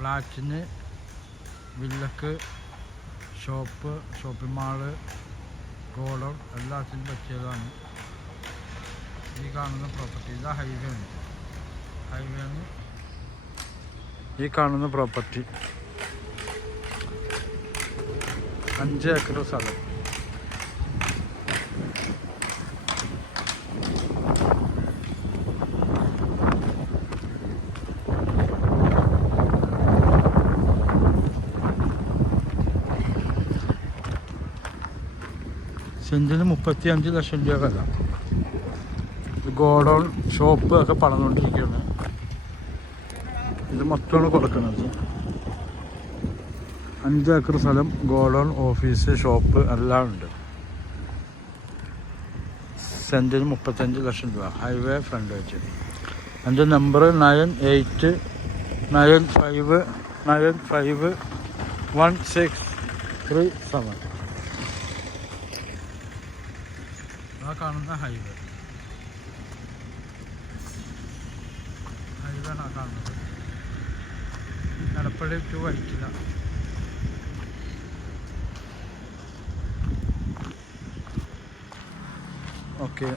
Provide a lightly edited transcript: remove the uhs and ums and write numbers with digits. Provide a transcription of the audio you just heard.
ഫ്ലാറ്റിന്, വില്ലക്ക്, shopping mall, godown എല്ലാത്തിനും പറ്റിയതാണ് ഈ കാണുന്ന പ്രോപ്പർട്ടി. ഇതാ ഹൈവേന്ന് ഈ കാണുന്ന പ്രോപ്പർട്ടി 5 ഏക്കർ സ്ഥലം. സെൻറ്റിന് 35 ലക്ഷം രൂപ വില. ഗോഡൗൺ, ഷോപ്പ് ഒക്കെ പണിതുകൊണ്ടിരിക്കുകയാണ്. ഇത് മൊത്തമാണ് കൊടുക്കുന്നത്. 5 ഏക്കർ സ്ഥലം, ഗോഡൗൺ, ഓഫീസ്, ഷോപ്പ് എല്ലാം ഉണ്ട്. സെൻറ്റിന് 35 ലക്ഷം രൂപ. Highway frontage. എൻ്റെ നമ്പർ 9895951637. ആ കാണുന്ന ഹൈവേണ് ആ കാണുന്നത്. എടപ്പള്ളി ടു വൈറ്റില. ഓക്കെ.